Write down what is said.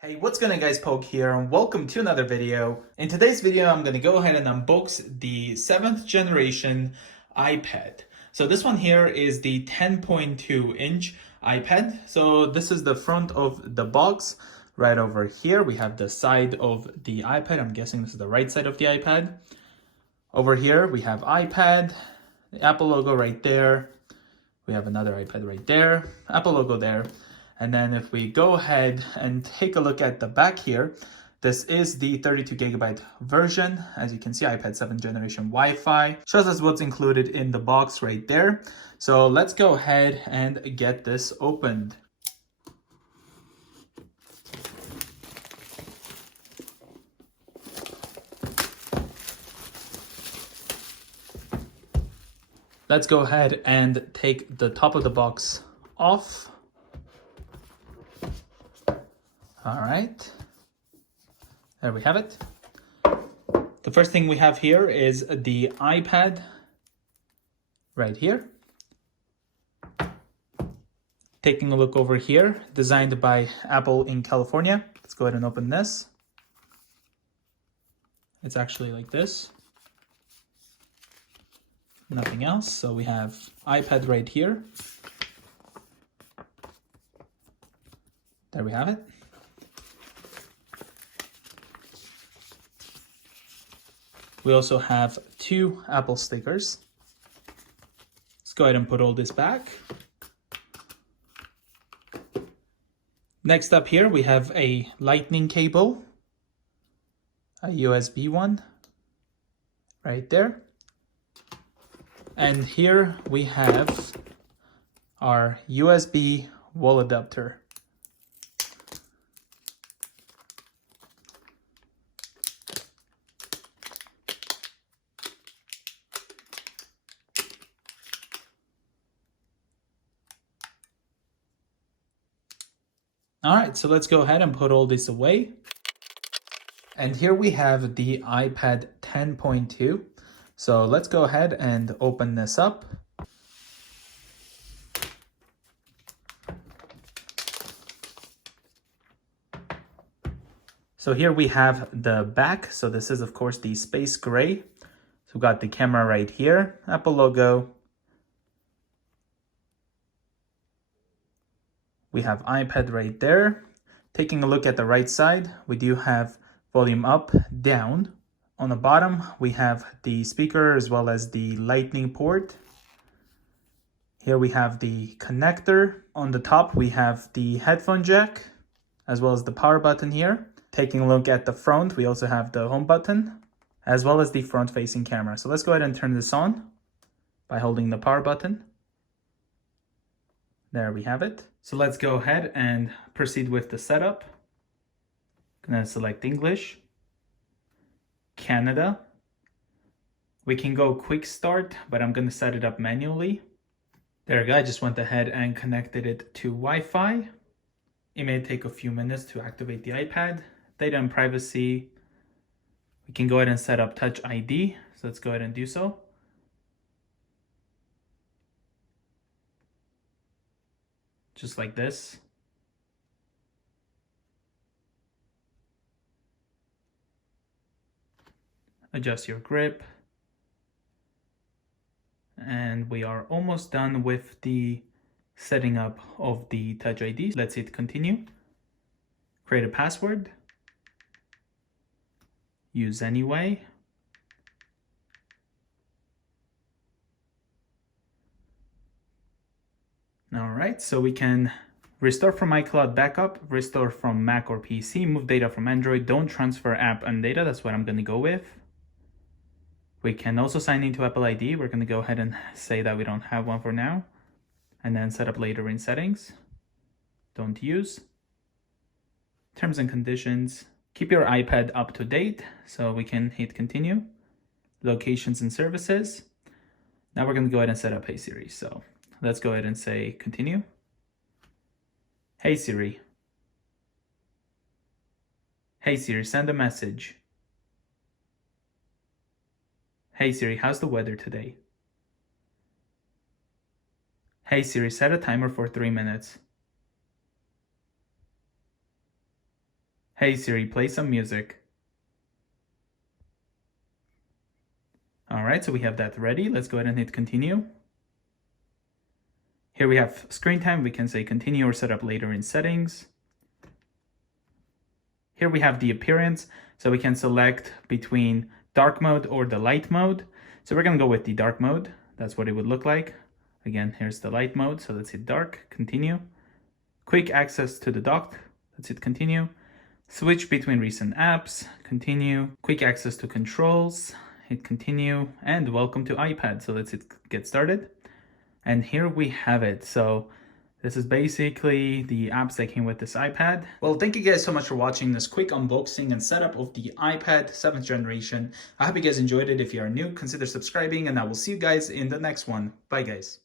Hey, what's going on guys, Poke here and welcome to another video. In today's video, I'm going to go ahead and unbox the 7th generation iPad. So this one here is the 10.2 inch iPad. So this is the front of the box. Right over here, we have the side of the iPad. I'm guessing this is the right side of the iPad. Over here, we have iPad, the Apple logo right there. We have another iPad right there, Apple logo there. And then if we go ahead and take a look at the back here, this is the 32 gigabyte version. As you can see, iPad 7th generation Wi-Fi. Shows us what's included in the box right there. So let's go ahead and get this opened. Let's go ahead and take the top of the box off. All right, there we have it. The first thing we have here is the iPad right here. Taking a look over here, designed by Apple in California. Let's go ahead and open this. It's actually like this. Nothing else. So we have iPad right here. There we have it. We also have two Apple stickers. Let's go ahead and put all this back. Next up here, we have a lightning cable, a USB one right there. And here we have our USB wall adapter. All right, so let's go ahead and put all this away. And here we have the iPad 10.2. So let's go ahead and open this up. So here we have the back. So this is of course the space gray. So we've got the camera right here, Apple logo. We have iPad right there. Taking a look at the right side, we do have volume up, down. On the bottom, we have the speaker as well as the lightning port. Here we have the connector. On the top, we have the headphone jack, as well as the power button here. Taking a look at the front, we also have the home button, as well as the front-facing camera. So let's go ahead and turn this on by holding the power button. There we have it. So let's go ahead and proceed with the setup. I'm gonna select English, Canada. We can go quick start, but I'm gonna set it up manually. There we go, I just went ahead and connected it to Wi-Fi. It may take a few minutes to activate the iPad. Data and privacy, we can go ahead and set up Touch ID. So let's go ahead and do so. Just like this. Adjust your grip. And we are almost done with the setting up of the Touch ID. Let's hit continue. Create a password. Use anyway. All right, so we can restore from iCloud backup, restore from Mac or PC, move data from Android, don't transfer app and data. That's what I'm going to go with. We can also sign into Apple ID. We're going to go ahead and say that we don't have one for now, and then set up later in settings. Don't use. Terms and conditions. Keep your iPad up to date. So we can hit continue. Locations and services. Now we're going to go ahead and set up Hey Siri. So let's go ahead and say continue. Hey Siri. Hey Siri, send a message. Hey Siri, how's the weather today? Hey Siri, set a timer for 3 minutes. Hey Siri, play some music. All right, so we have that ready. Let's go ahead and hit continue. Here we have screen time. We can say continue or set up later in settings. Here we have the appearance. So we can select between dark mode or the light mode. So we're gonna go with the dark mode. That's what it would look like. Again, here's the light mode. So let's hit dark, continue. Quick access to the dock. Let's hit continue. Switch between recent apps, continue. Quick access to controls, hit continue. And welcome to iPad. So let's hit get started. And here we have it. So this is basically the apps that came with this iPad. Well, thank you guys so much for watching this quick unboxing and setup of the iPad 7th generation. I hope you guys enjoyed it. If you are new, consider subscribing, and I will see you guys in the next one. Bye guys.